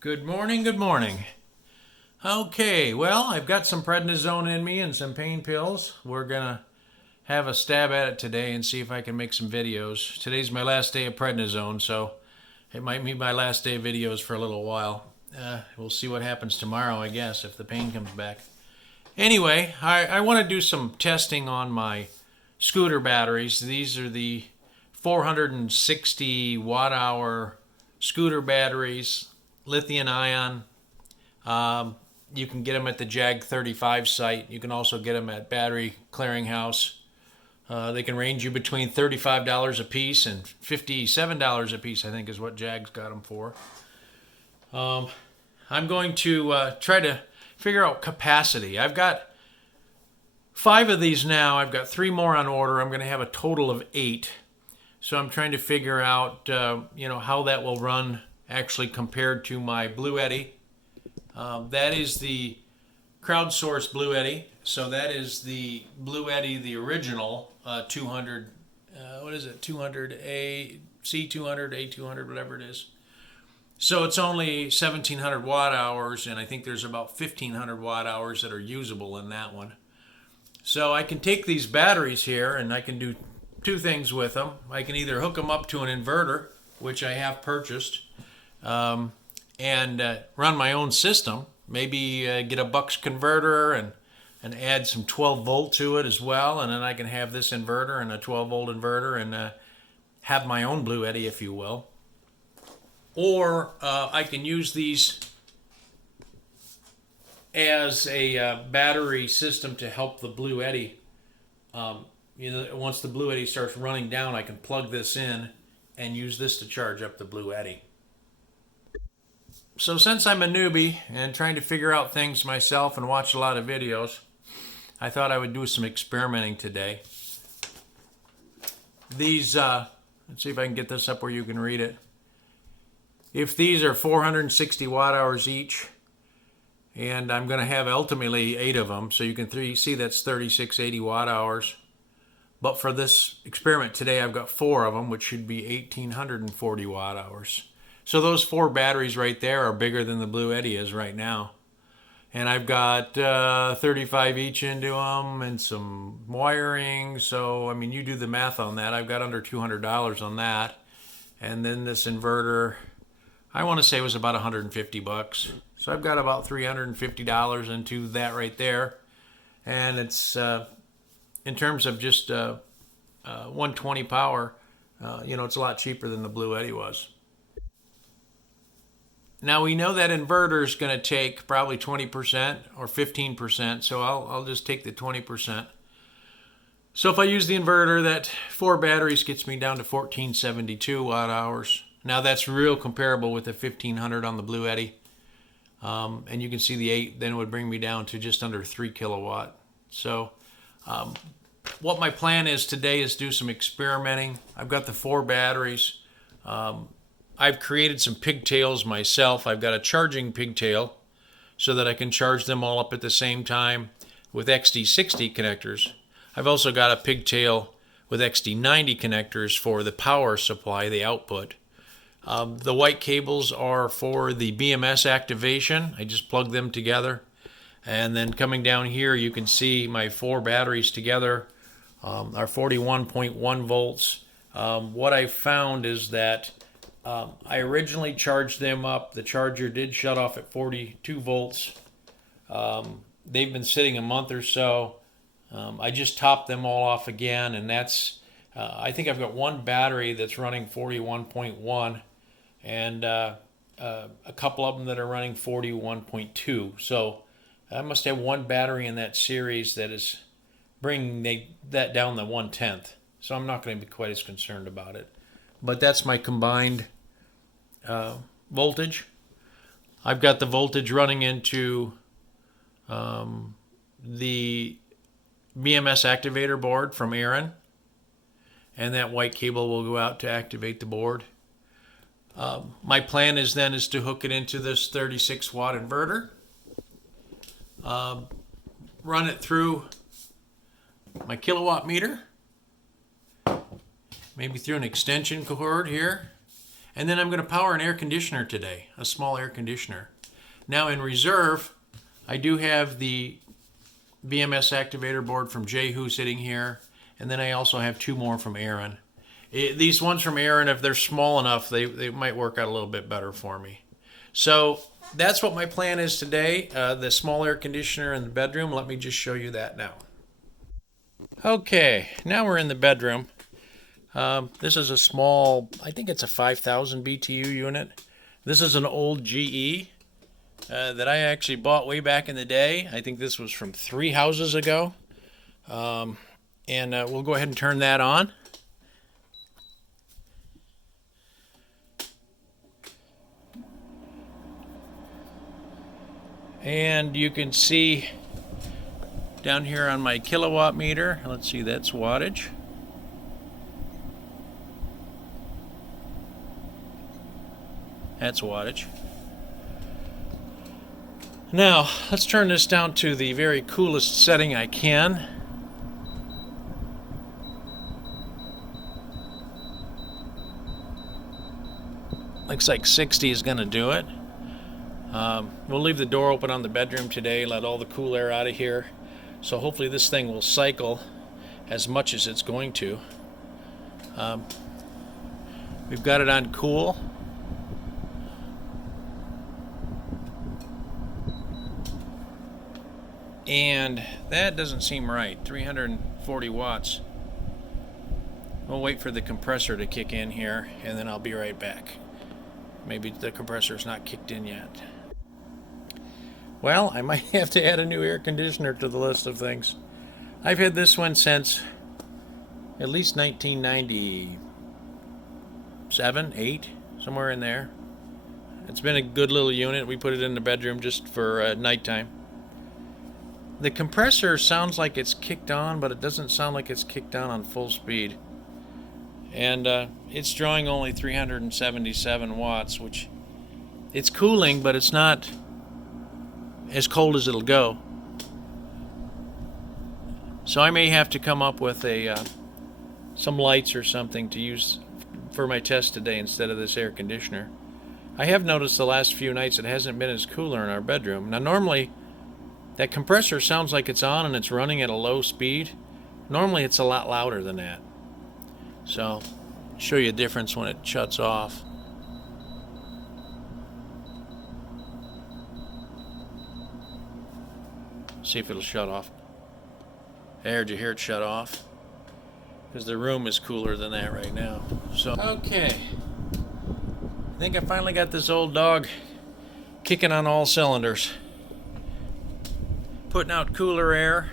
Good morning, good morning. Okay, well, I've got some prednisone in me and some pain pills. We're gonna have a stab at it today and see if I can make some videos. Today's my last day of prednisone, so it might be my last day of videos for a little while. We'll see what happens tomorrow, I guess, if the pain comes back. Anyway, I want to do some testing on my scooter batteries. These are the 460 watt hour scooter batteries, lithium ion. You can get them at the Jag 35 site. You can also get them at Battery Clearinghouse. They can range you between $35 a piece and $57 a piece, I think is what Jag's got them for. I'm going to try to figure out capacity. I've got 5 of these now. I've got 3 more on order. I'm going to have a total of 8. So I'm trying to figure out, how that will run actually compared to my Blue Eddy. That is the crowdsourced Blue Eddy. So that is the Blue Eddy, the original 200. What is it? 200A, C200, A200, whatever it is. So it's only 1,700 watt hours, and I think there's about 1,500 watt hours that are usable in that one. So I can take these batteries here, and I can do 2 things with them. I can either hook them up to an inverter, which I have purchased, and run my own system. Maybe get a Bucks converter and add some 12 volt to it as well, and then I can have this inverter and a 12 volt inverter and have my own Blue Eddy, if you will. Or I can use these as a battery system to help the Blue Eddy. Once the Blue Eddy starts running down, I can plug this in and use this to charge up the Blue Eddy. So since I'm a newbie and trying to figure out things myself and watch a lot of videos, I thought I would do some experimenting today. These, let's see if I can get this up where you can read it. If these are 460 watt hours each, and I'm going to have ultimately 8 of them, so you can see that's 3680 watt hours. But for this experiment today, I've got 4 of them, which should be 1840 watt hours. So those 4 batteries right there are bigger than the Blue Eddy is right now. And I've got 35 each into them and some wiring. So, you do the math on that. I've got under $200 on that. And then this inverter, I want to say, was about 150 bucks. So I've got about $350 into that right there. And it's, in terms of just 120 power, it's a lot cheaper than the Blue Eddy was. Now we know that inverter is going to take probably 20% or 15%, so I'll just take the 20%. So if I use the inverter, that 4 batteries gets me down to 1472 watt hours. Now that's real comparable with the 1500 on the Blue Eddy. And you can see the 8 then would bring me down to just under 3 kilowatt. So what my plan is today is do some experimenting. I've got the 4 batteries. I've created some pigtails myself. I've got a charging pigtail so that I can charge them all up at the same time with XT60 connectors. I've also got a pigtail with XT90 connectors for the power supply, the output. The white cables are for the BMS activation. I just plug them together. And then coming down here, you can see my 4 batteries together are 41.1 volts. What I found is that I originally charged them up. The charger did shut off at 42 volts. They've been sitting a month or so. I just topped them all off again, and that's, I think I've got 1 battery that's running 41.1 and a couple of them that are running 41.2. So I must have 1 battery in that series that is bringing that down to 1/10. So I'm not going to be quite as concerned about it. But that's my combined voltage. I've got the voltage running into the BMS activator board from Aaron, and that white cable will go out to activate the board. My plan is to hook it into this 36 watt inverter, run it through my kilowatt meter, maybe through an extension cord here, And then I'm going to power an air conditioner today, a small air conditioner. Now in reserve, I do have the BMS activator board from Jehu sitting here, and then I also have 2 more from Aaron. These ones from Aaron, if they're small enough, they might work out a little bit better for me. So that's what my plan is today, the small air conditioner in the bedroom. Let me just show you that now. Okay, now we're in the bedroom. This is a small, I think it's a 5,000 BTU unit. This is an old GE that I actually bought way back in the day. I think this was from 3 houses ago. And we'll go ahead and turn that on. And you can see down here on my kilowatt meter, let's see, that's wattage. That's wattage. Now, let's turn this down to the very coolest setting I can. Looks like 60 is going to do it. We'll leave the door open on the bedroom today, let all the cool air out of here. So hopefully this thing will cycle as much as it's going to. We've got it on cool. And that doesn't seem right. 340 watts. We'll wait for the compressor to kick in here, and then I'll be right back. Maybe the compressor's not kicked in yet. Well, I might have to add a new air conditioner to the list of things. I've had this one since at least 1997, 8, somewhere in there. It's been a good little unit. We put it in the bedroom just for nighttime. The compressor sounds like it's kicked on, but it doesn't sound like it's kicked on full speed. And it's drawing only 377 watts, which it's cooling, but it's not as cold as it'll go. So I may have to come up with some lights or something to use for my test today instead of this air conditioner. I have noticed the last few nights it hasn't been as cooler in our bedroom. Now normally that compressor sounds like it's on and it's running at a low speed. Normally it's a lot louder than that. So I'll show you a difference when it shuts off. See if it'll shut off. There, did you hear it shut off? Because the room is cooler than that right now. So okay, I think I finally got this old dog kicking on all cylinders. Putting out cooler air,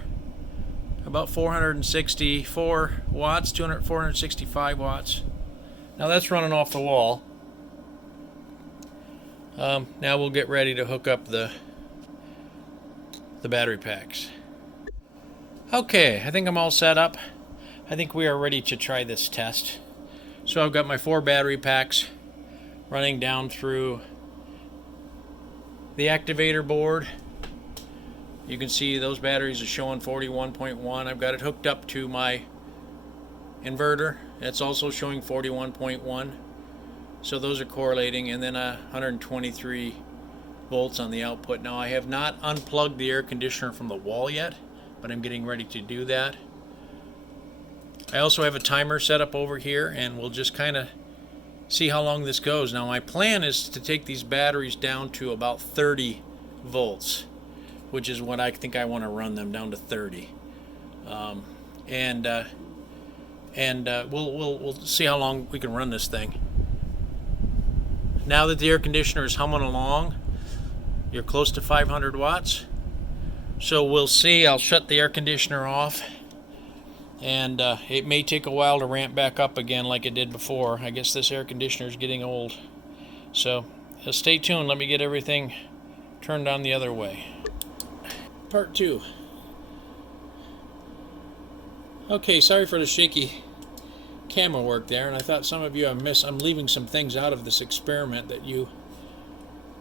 about 464 watts, 465 watts. Now that's running off the wall. Now we'll get ready to hook up the battery packs. Okay, I think I'm all set up. I think we are ready to try this test. So I've got my 4 battery packs running down through the activator board. You can see those batteries are showing 41.1. I've got it hooked up to my inverter. It's also showing 41.1. So those are correlating, and then 123 volts on the output. Now I have not unplugged the air conditioner from the wall yet, but I'm getting ready to do that. I also have a timer set up over here, and we'll just kind of see how long this goes. Now my plan is to take these batteries down to about 30 volts, which is what I think I want to run them down to 30. We'll see how long we can run this thing. Now that the air conditioner is humming along, you're close to 500 watts. So we'll see. I'll shut the air conditioner off, and it may take a while to ramp back up again like it did before. I guess this air conditioner is getting old. So stay tuned. Let me get everything turned on the other way. Part 2. Okay, sorry for the shaky camera work there, and I thought some of you I'm leaving some things out of this experiment that you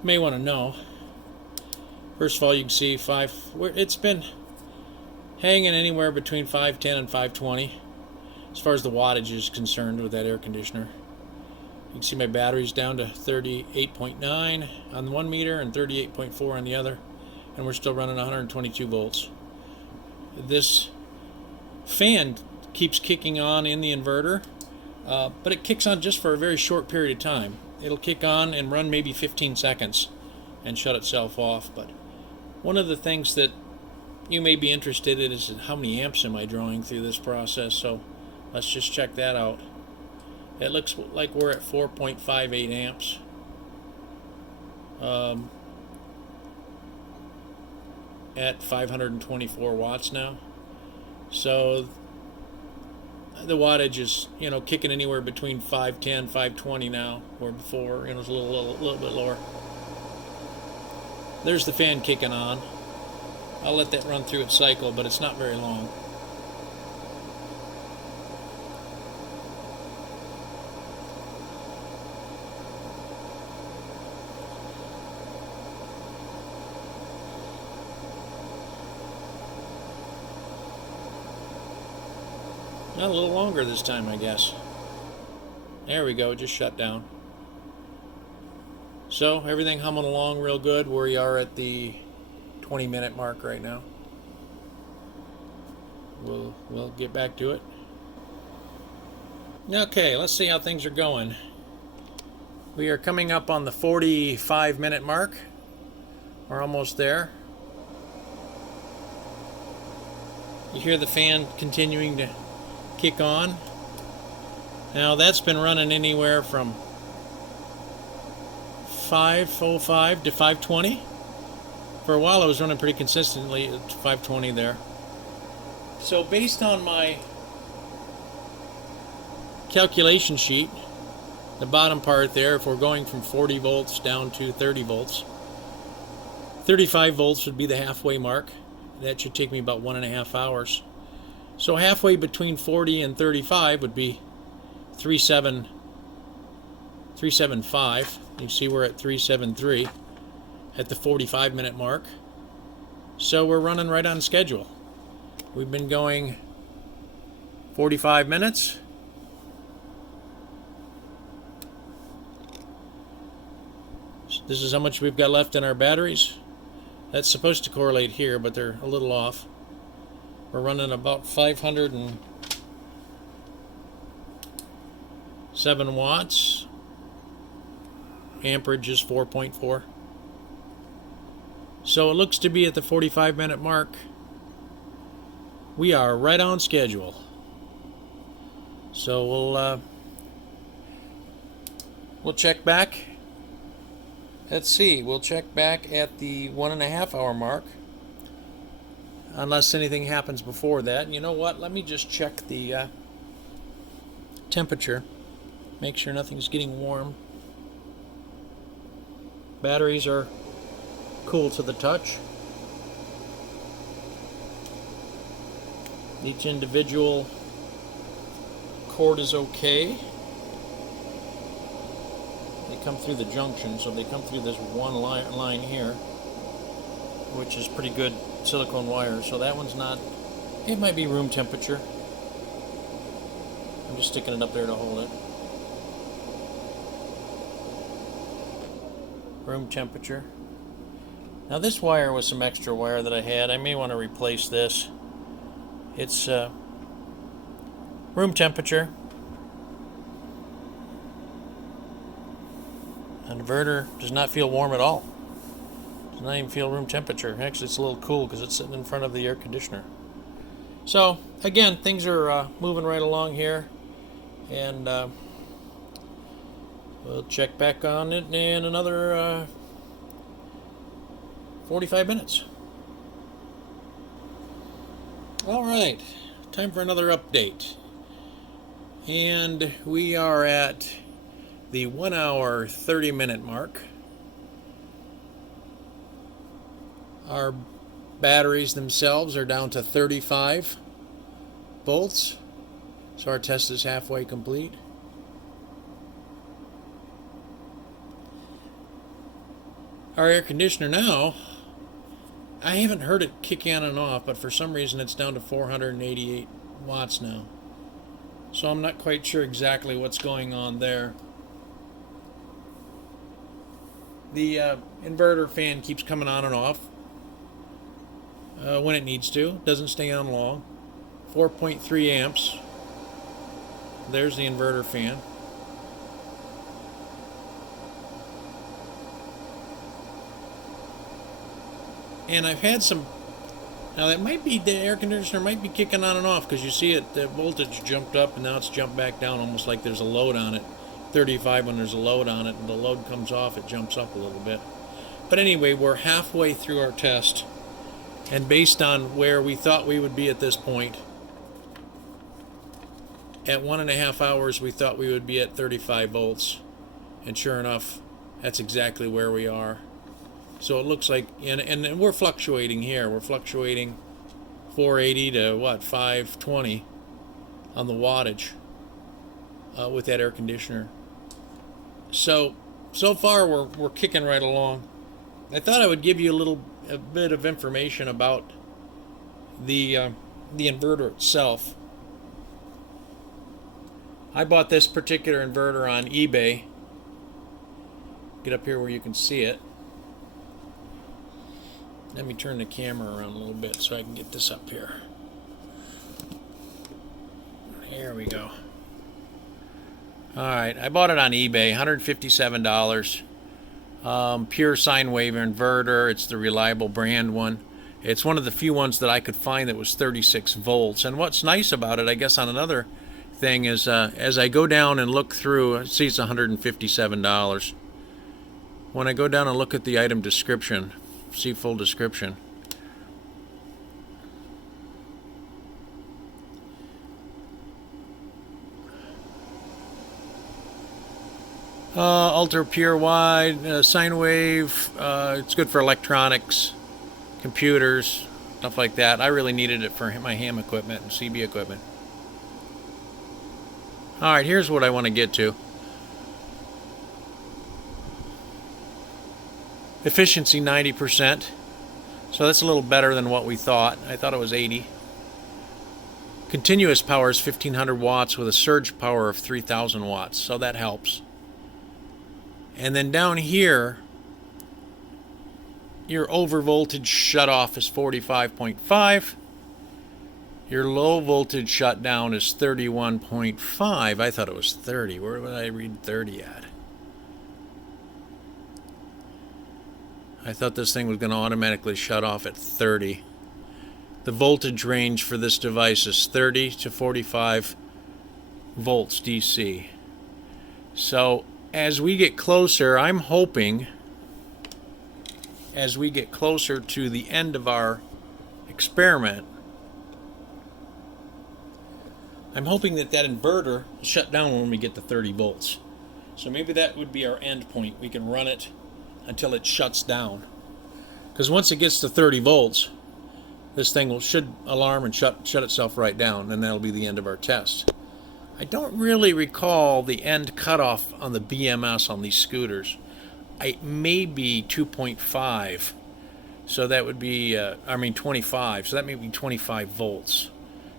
may want to know. First of all, you can see it's been hanging anywhere between 510 and 520 as far as the wattage is concerned with that air conditioner. can see my battery's down to 38.9 on one meter and 38.4 on the other, and we're still running 122 volts. This fan keeps kicking on in the inverter, but it kicks on just for a very short period of time. It'll kick on and run maybe 15 seconds and shut itself off. But one of the things that you may be interested in is how many amps am I drawing through this process. So let's just check that out. It looks like we're at 4.58 amps. At 524 watts now. So the wattage is, kicking anywhere between 510, 520 now, where before it was a little bit lower. There's the fan kicking on. I'll let that run through its cycle, but it's not very long. Not a little longer this time, I guess. There we go, it just shut down. So everything humming along real good. We are at the 20-minute mark right now. We'll get back to it. Okay, let's see how things are going. We are coming up on the 45-minute mark. We're almost there. You hear the fan continuing to kick on. Now that's been running anywhere from 505 to 520. For a while it was running pretty consistently at 520 there. So based on my calculation sheet, the bottom part there, if we're going from 40 volts down to 30 volts, 35 volts would be the halfway mark. That should take me about 1.5 hours. So halfway between 40 and 35 would be 375. You see we're at 373 at the 45-minute mark. So we're running right on schedule. We've been going 45 minutes. This is how much we've got left in our batteries. That's supposed to correlate here, but they're a little off. We're running about 507 watts. Amperage is 4.4. So it looks to be at the 45-minute mark. We are right on schedule. So we'll check back. Let's see, we'll check back at the 1.5 hour mark. Unless anything happens before that. And you know what? Let me just check the temperature. Make sure nothing's getting warm. Batteries are cool to the touch. Each individual cord is okay. They come through the junction, so they come through this one line here, which is pretty good silicone wire. So that one's not, it might be room temperature. I'm just sticking it up there to hold it. Room temperature. Now this wire was some extra wire that I had. I may want to replace this. It's room temperature. An inverter does not feel warm at all. Does not even feel room temperature. Actually, it's a little cool because it's sitting in front of the air conditioner. So again, things are moving right along here, and we'll check back on it in another 45 minutes. All right, time for another update. And we are at the 1 hour 30-minute mark. Our batteries themselves are down to 35 volts. So our test is halfway complete. Our air conditioner now, I haven't heard it kick in and off, but for some reason it's down to 488 watts now. So I'm not quite sure exactly what's going on there. The inverter fan keeps coming on and off when it needs to. Doesn't stay on long. 4.3 amps. There's the inverter fan. And I've had some. Now that might be the air conditioner might be kicking on and off, because you see it, the voltage jumped up and now it's jumped back down, almost like there's a load on it. 35 when there's a load on it, and the load comes off, it jumps up a little bit. But anyway, we're halfway through our test, and based on where we thought we would be at this point, at 1.5 hours we thought we would be at 35 volts, and sure enough, that's exactly where we are. So it looks like, and we're fluctuating here. We're fluctuating 480 to what, 520 on the wattage with that air conditioner. So far we're kicking right along. I thought I would give you a bit of information about the inverter itself. I bought this particular inverter on eBay. Get up here where you can see it. Let me turn the camera around a little bit so I can get this up here. Here we go. Alright, I bought it on eBay, $157. Pure sine wave inverter. It's the reliable brand one. It's one of the few ones that I could find that was 36 volts. And what's nice about it, I guess on another thing, is as I go down and look through, see it's $157. When I go down and look at the item description, see full description, ultra pure wide sine wave. It's good for electronics, computers, stuff like that. I really needed it for my ham equipment and CB equipment. Alright, here's what I want to get to. Efficiency 90%, so that's a little better than what we thought. I thought it was 80. Continuous power is 1500 watts with a surge power of 3000 watts, so that helps. And then down here, your over voltage shut off is 45.5. Your low voltage shutdown is 31.5. I thought it was 30. Where would I read 30 at? I thought this thing was going to automatically shut off at 30. The voltage range for this device is 30 to 45 volts DC. So as we get closer, I'm hoping, as we get closer to the end of our experiment, I'm hoping that inverter will shut down when we get to 30 volts. So maybe that would be our end point. We can run it until it shuts down. Because once it gets to 30 volts, this thing should alarm and shut itself right down, and that'll be the end of our test. I don't really recall the end cutoff on the BMS on these scooters. It may be 2.5, so that would be, 25, so that may be 25 volts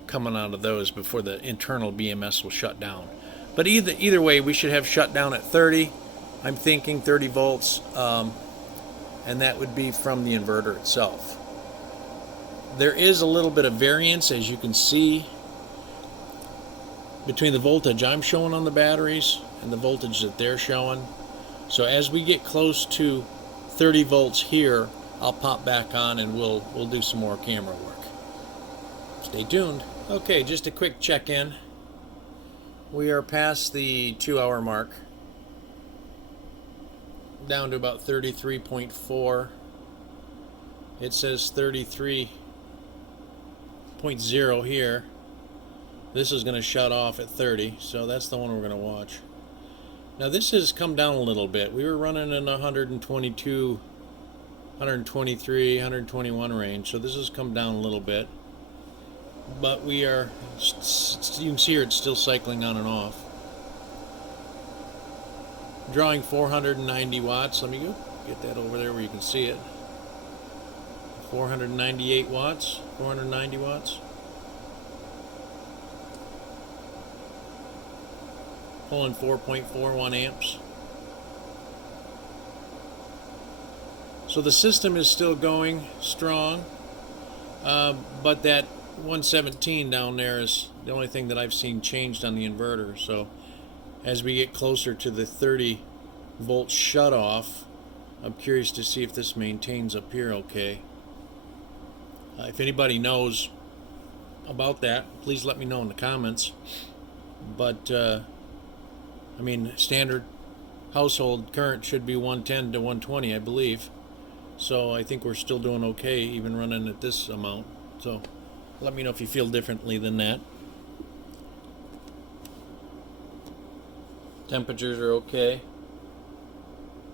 coming out of those before the internal BMS will shut down. But either way, we should have shut down at 30. I'm thinking 30 volts, and that would be from the inverter itself. There is a little bit of variance, as you can see, between the voltage I'm showing on the batteries and the voltage that they're showing. So as we get close to 30 volts here, I'll pop back on and we'll do some more camera work. Stay tuned. Okay, just a quick check-in. We are past the 2-hour mark, down to about 33.4. It says 33.0 here. This is going to shut off at 30, so that's the one we're going to watch. Now this has come down a little bit. We were running in 122, 123, 121 range, so this has come down a little bit. But we are, you can see here, it's still cycling on and off. Drawing 490 watts. Let me go get that over there where you can see it. 498 watts, 490 watts. Pulling 4.41 amps. So the system is still going strong, but that 117 down there is the only thing that I've seen changed on the inverter. So as we get closer to the 30 volt shutoff, I'm curious to see if this maintains up here okay. If anybody knows about that, please let me know in the comments. But I mean, standard household current should be 110 to 120, I believe. So I think we're still doing okay even running at this amount. So let me know if you feel differently than that. Temperatures are okay.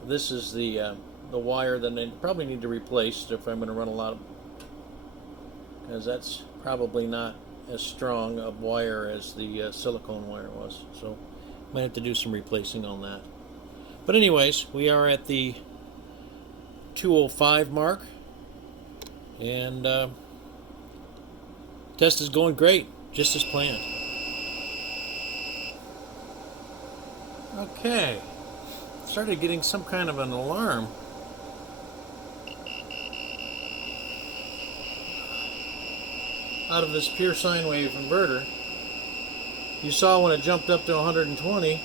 This is the wire that I probably need to replace if I'm going to run a lot of, because that's probably not as strong a wire as the silicone wire was. So might have to do some replacing on that. But anyways, we are at the 205 mark, and test is going great, just as planned. Okay, started getting some kind of an alarm. Out of this pure sine wave inverter. You saw when it jumped up to 120.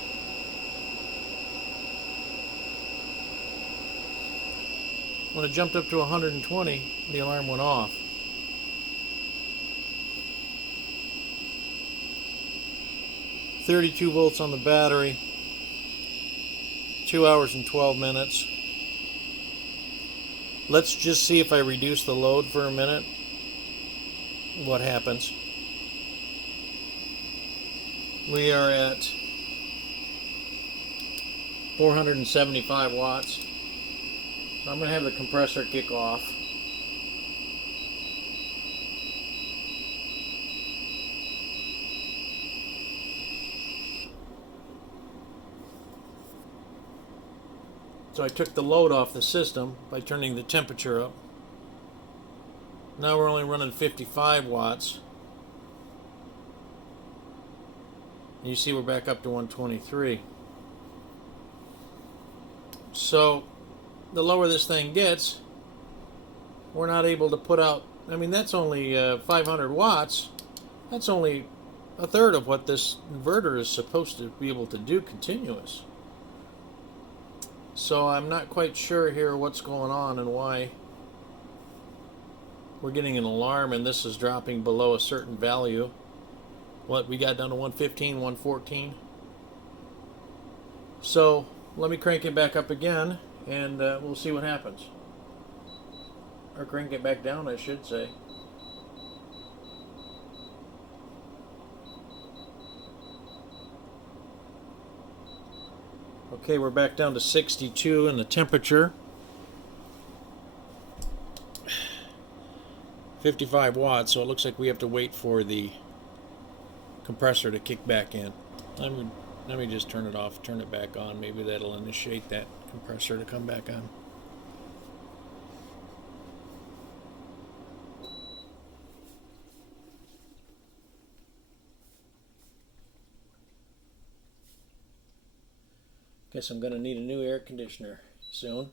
When it jumped up to 120, the alarm went off. .32 volts on the battery. 2 hours and 12 minutes. Let's just see if I reduce the load for a minute, what happens. We are at 475 watts. So I'm going to have the compressor kick off. So I took the load off the system by turning the temperature up. Now we're only running 55 watts. And you see we're back up to 123. So the lower this thing gets, we're not able to put out, I mean, that's only 500 watts. That's only a third of what this inverter is supposed to be able to do continuous. So I'm not quite sure here what's going on and why we're getting an alarm and this is dropping below a certain value. What, we got down to 115, 114. So let me crank it back up again and we'll see what happens. Or crank it back down, I should say. Okay, we're back down to 62 in the temperature. 55 watts, so it looks like we have to wait for the compressor to kick back in. Let me just turn it off, turn it back on. Maybe that'll initiate that compressor to come back on. Guess I'm going to need a new air conditioner soon.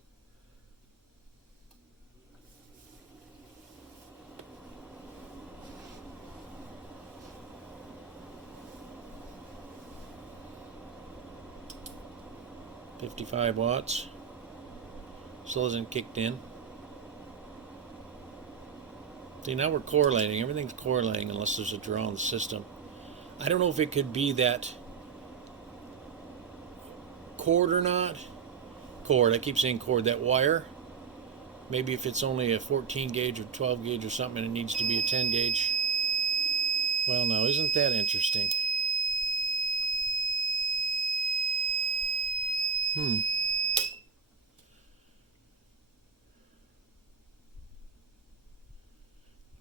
.55 watts. Still hasn't kicked in. See, now we're correlating. Everything's correlating unless there's a draw on the system. I don't know if it could be that cord or not. Cord, I keep saying cord, that wire. Maybe if it's only a 14 gauge or 12 gauge or something and it needs to be a 10 gauge. Well, now, isn't that interesting?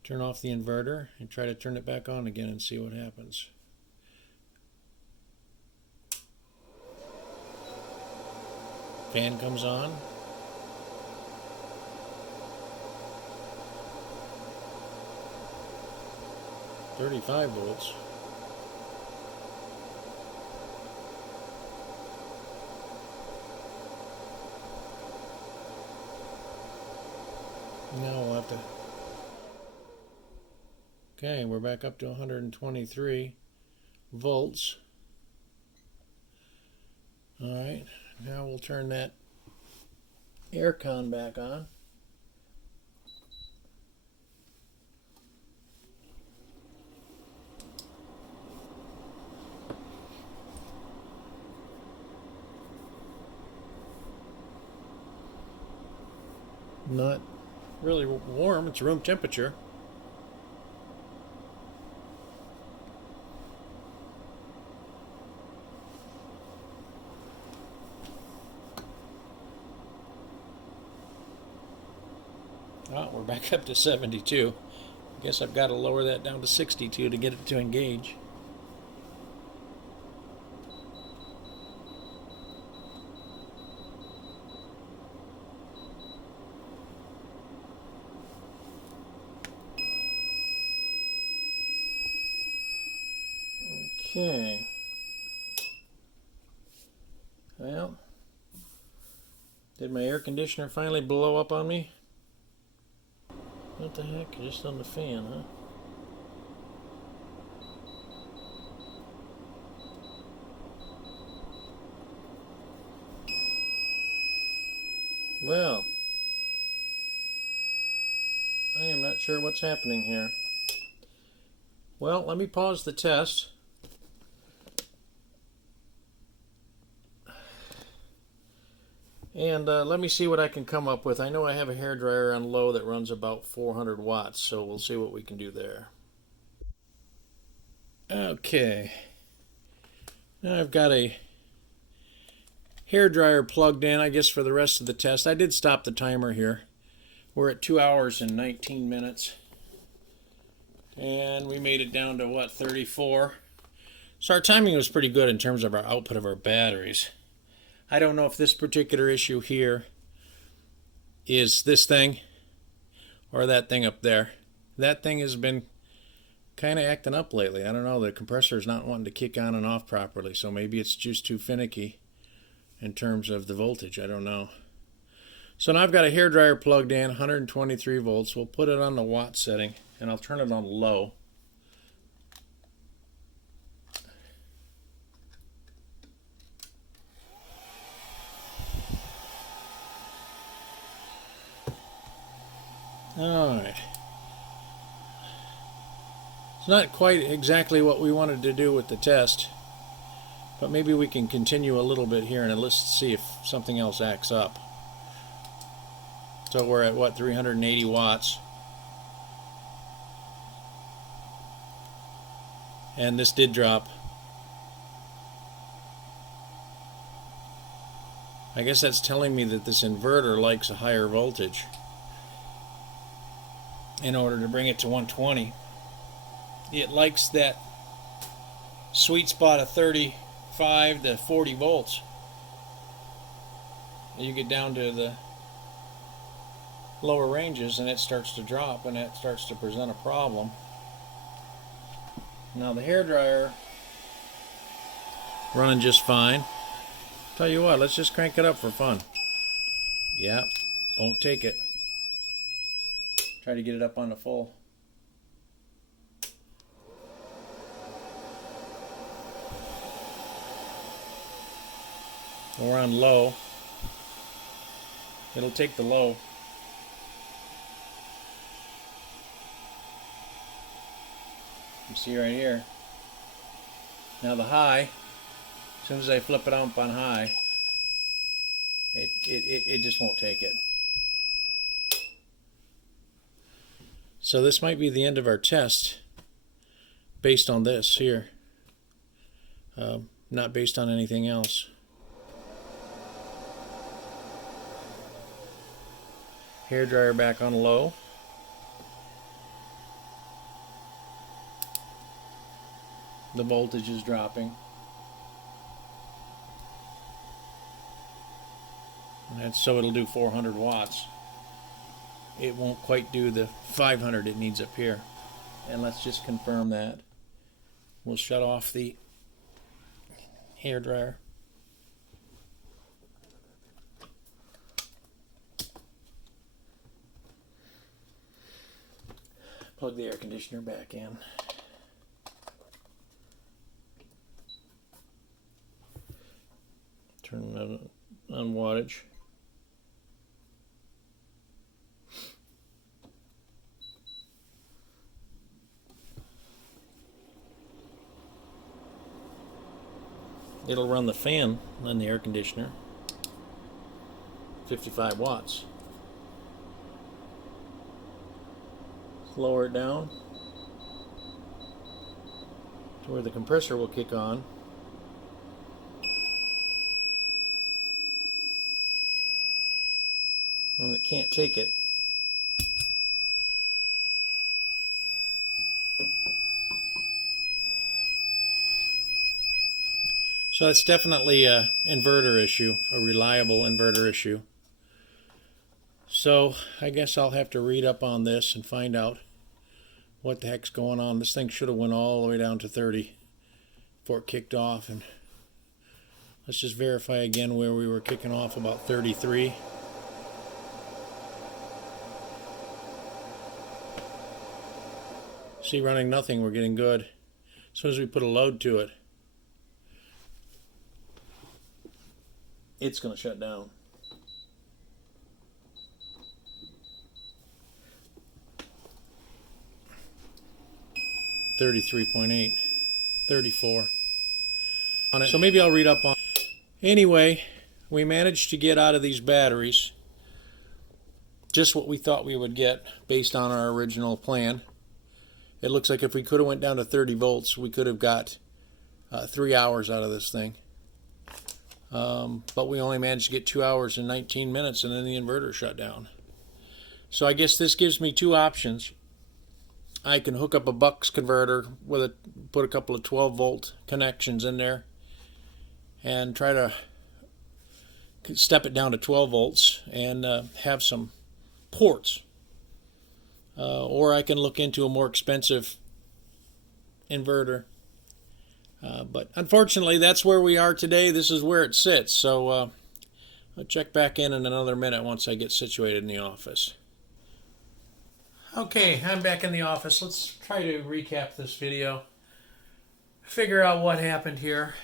Turn off the inverter and try to turn it back on again and see what happens. Fan comes on. .35 volts. Now we'll have to... Okay, we're back up to 123 volts. Alright, now we'll turn that air con back on. Not really warm, it's room temperature. Oh, we're back up to 72. I guess I've got to lower that down to 62 to get it to engage. Okay. Well, did my air conditioner finally blow up on me? What the heck? Just on the fan, huh? Well, I am not sure what's happening here. Well, let me pause the test. And let me see what I can come up with. I know I have a hairdryer on low that runs about 400 watts, so we'll see what we can do there. Okay. Now I've got a hairdryer plugged in, I guess, for the rest of the test. I did stop the timer here. We're at 2 hours and 19 minutes. And we made it down to, what, 34? So our timing was pretty good in terms of our output of our batteries. I don't know if this particular issue here is this thing or that thing up there. That thing has been kind of acting up lately. I don't know, the compressor is not wanting to kick on and off properly, so maybe it's just too finicky in terms of the voltage. I don't know. So now I've got a hairdryer plugged in, 123 volts. We'll put it on the watt setting, and I'll turn it on low. Alright. It's not quite exactly what we wanted to do with the test, but maybe we can continue a little bit here and let's see if something else acts up. So we're at, what, 380 watts. And this did drop. I guess that's telling me that this inverter likes a higher voltage in order to bring it to 120. It likes that sweet spot of 35 to 40 volts. You get down to the lower ranges and it starts to drop, and that starts to present a problem. Now the hairdryer running just fine. Tell you what, let's just crank it up for fun. Yeah, won't take it. Try to get it up on the full. We're on low. It'll take the low. You see right here. Now the high, as soon as I flip it up on high, it just won't take it. So this might be the end of our test based on this here, not based on anything else. Hairdryer back on low. The voltage is dropping. And so it'll do 400 watts. It won't quite do the 500 it needs up here. And let's just confirm that. We'll shut off the hairdryer. Plug the air conditioner back in. Turn it on wattage. It'll run the fan on the air conditioner. 55 watts. Lower it down to where the compressor will kick on. Well, it can't take it. So it's definitely an inverter issue, a reliable inverter issue. So I guess I'll have to read up on this and find out what the heck's going on. This thing should have went all the way down to 30 before it kicked off. And let's just verify again where we were kicking off, about 33. See, running nothing, we're getting good. As soon as we put a load to it, it's going to shut down. $33.8, 34. So maybe I'll read up on. Anyway, we managed to get out of these batteries just what we thought we would get based on our original plan. It looks like if we could have went down to 30 volts, we could have got 3 hours out of this thing. But we only managed to get 2 hours and 19 minutes, and then the inverter shut down. So I guess this gives me two options. I can hook up a bucks converter with put a couple of 12 volt connections in there and try to step it down to 12 volts and have some ports. Or I can look into a more expensive inverter. But unfortunately, that's where we are today. This is where it sits. So I'll check back in another minute once I get situated in the office. Okay, I'm back in the office. Let's try to recap this video. Figure out what happened here.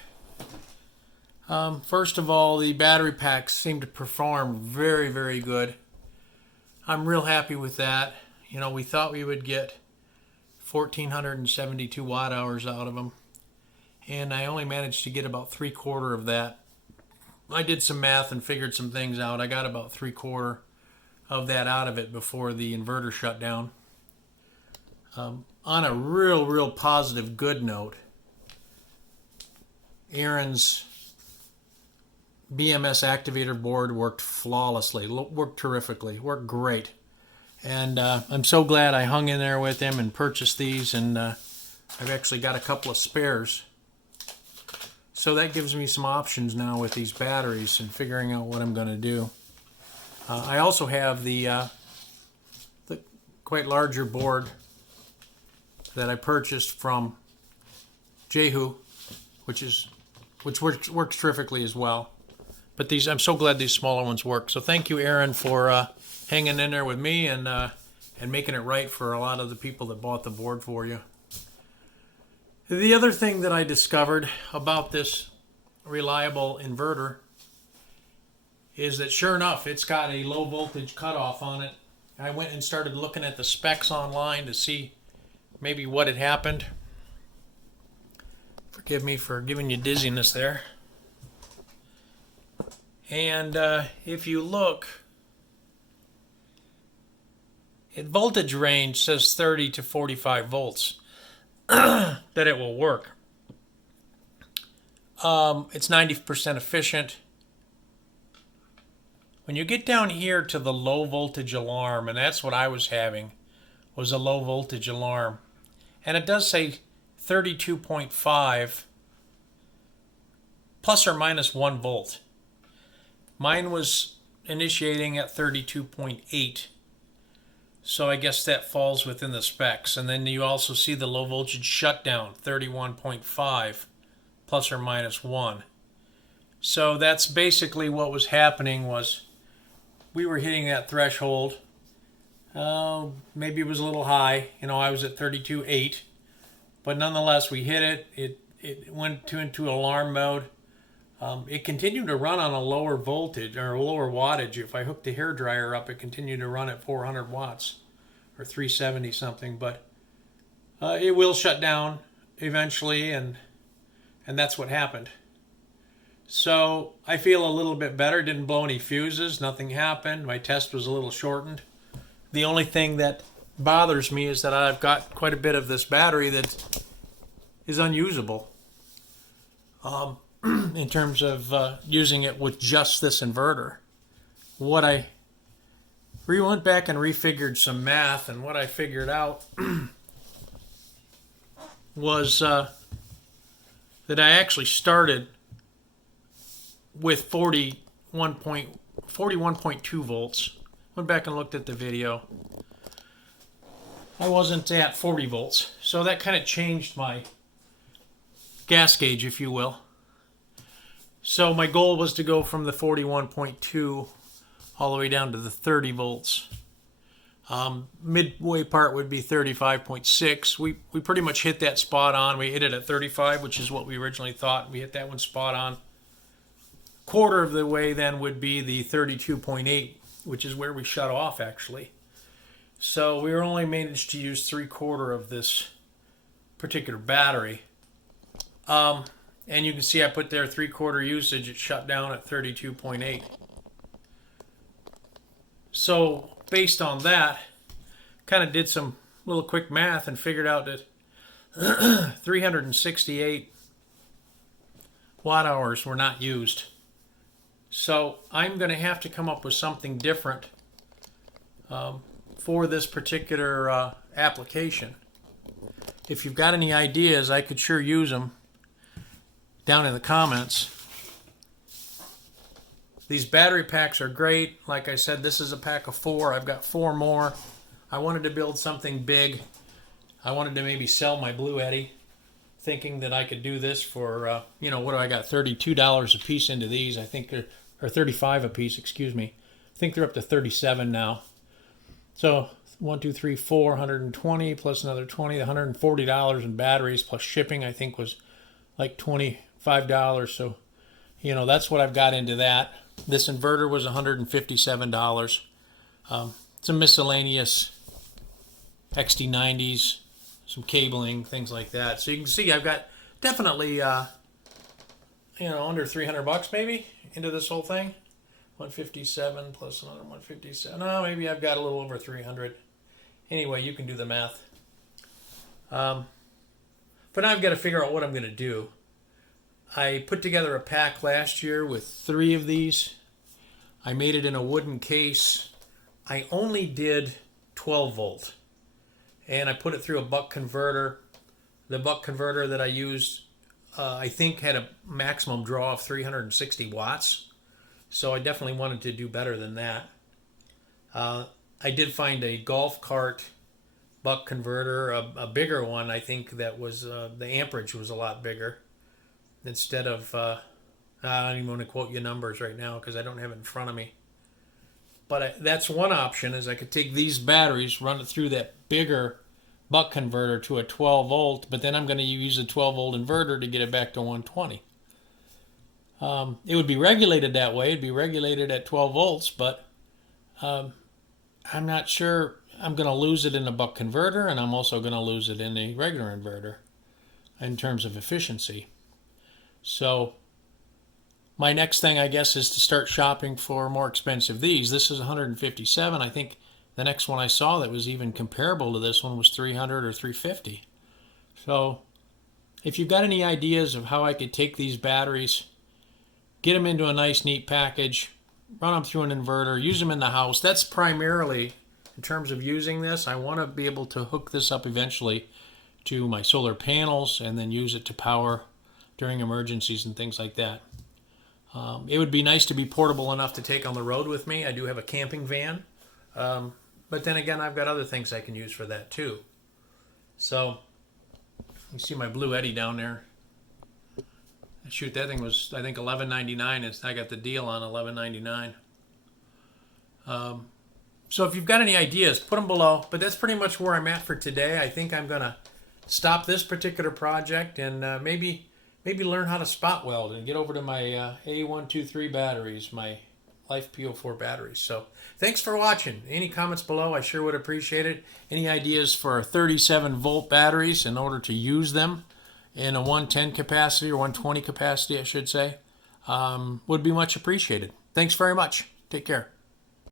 First of all, the battery packs seem to perform very, very good. I'm real happy with that. You know, we thought we would get 1,472 watt hours out of them, and I only managed to get about 3/4 of that. I did some math and figured some things out. I got about 3/4 of that out of it before the inverter shut down. On a real positive good note, Aaron's BMS activator board worked flawlessly, worked terrifically, worked great. And I'm so glad I hung in there with him and purchased these, and I've actually got a couple of spares. So that gives me some options now with these batteries and figuring out what I'm going to do. I also have the quite larger board that I purchased from Jehu, which works terrifically as well. But these, I'm so glad these smaller ones work. So thank you, Aaron, for hanging in there with me and making it right for a lot of the people that bought the board for you. The other thing that I discovered about this reliable inverter is that sure enough, it's got a low voltage cutoff on it. I went and started looking at the specs online to see maybe what had happened. Forgive me for giving you dizziness there. And if you look, at voltage range says 30 to 45 volts that it will work. It's 90% efficient. When you get down here to the low voltage alarm, and that's what I was having, was a low voltage alarm. And it does say 32.5 plus or minus 1 volt. Mine was initiating at 32.8. So I guess that falls within the specs. And then you also see the low voltage shutdown, 31.5 plus or minus 1. So that's basically what was happening. Was we were hitting that threshold. Maybe it was a little high. You know, I was at 32.8, but nonetheless, we hit it. It went into alarm mode. It continued to run on a lower voltage or a lower wattage. If I hooked the hair dryer up, it continued to run at 400 watts or 370 something. But it will shut down eventually, and that's what happened. So I feel a little bit better. Didn't blow any fuses. Nothing happened. My test was a little shortened. The only thing that bothers me is that I've got quite a bit of this battery that is unusable in terms of using it with just this inverter. What I went back and refigured some math, and what I figured out was that I actually started with 41.2 volts. Went back and looked at the video. I wasn't at 40 volts, so that kind of changed my gas gauge, if you will. So my goal was to go from the 41.2 all the way down to the 30 volts. Midway part would be 35.6. We pretty much hit that spot on. We hit it at 35, which is what we originally thought. We hit that one spot on. Quarter of the way then would be the 32.8, which is where we shut off actually. So we were only managed to use 3/4 of this particular battery. And you can see I put there 3/4 usage. It shut down at 32.8. So based on that, kind of did some little quick math and figured out that 368 watt hours were not used. So I'm going to have to come up with something different for this particular application. If you've got any ideas, I could sure use them down in the comments. These battery packs are great. Like I said, this is a pack of 4. I've got 4 more. I wanted to build something big. I wanted to maybe sell my Blue Eddy, thinking that I could do this for, you know, what do I got? $32 a piece into these. I think they're, or 35 a piece, excuse me. I think they're up to 37 now. So 1, 2, 3, 4, 120 plus another 20, $140 in batteries plus shipping, I think was like $25. So, you know, that's what I've got into that. This inverter was $157. Some miscellaneous XT90s, some cabling, things like that. So you can see I've got definitely, you know, under 300 bucks maybe into this whole thing. 157 plus another 157. No, maybe I've got a little over 300. Anyway, you can do the math. But now I've got to figure out what I'm going to do. I put together a pack last year with 3 of these. I made it in a wooden case. I only did 12 volt. And I put it through a buck converter. The buck converter that I used, I think had a maximum draw of 360 watts. So I definitely wanted to do better than that. I did find a golf cart buck converter, a bigger one. I think that was, the amperage was a lot bigger. Instead of, I don't even want to quote you numbers right now because I don't have it in front of me. But that's one option, is I could take these batteries, run it through that bigger buck converter to a 12 volt, but then I'm going to use a 12 volt inverter to get it back to 120. It would be regulated that way. It'd be regulated at 12 volts, but I'm not sure. I'm going to lose it in a buck converter, and I'm also going to lose it in a regular inverter in terms of efficiency. So my next thing, I guess, is to start shopping for more expensive these. This is 157. I think the next one I saw that was even comparable to this one was 300 or 350. So if you've got any ideas of how I could take these batteries, get them into a nice, neat package, run them through an inverter, use them in the house. That's primarily, in terms of using this, I want to be able to hook this up eventually to my solar panels and then use it to power during emergencies and things like that. It would be nice to be portable enough to take on the road with me. I do have a camping van. But then again, I've got other things I can use for that too. So, you see my Blue Eddy down there. Shoot, that thing was, I think, $11.99. I got the deal on $11.99. So if you've got any ideas, put them below. But that's pretty much where I'm at for today. I think I'm going to stop this particular project and maybe learn how to spot weld and get over to my A123 batteries, my Life P04 batteries. So thanks for watching. Any comments below, I sure would appreciate it. Any ideas for 37 volt batteries in order to use them in a 110 capacity or 120 capacity, I should say, would be much appreciated. Thanks very much. Take care.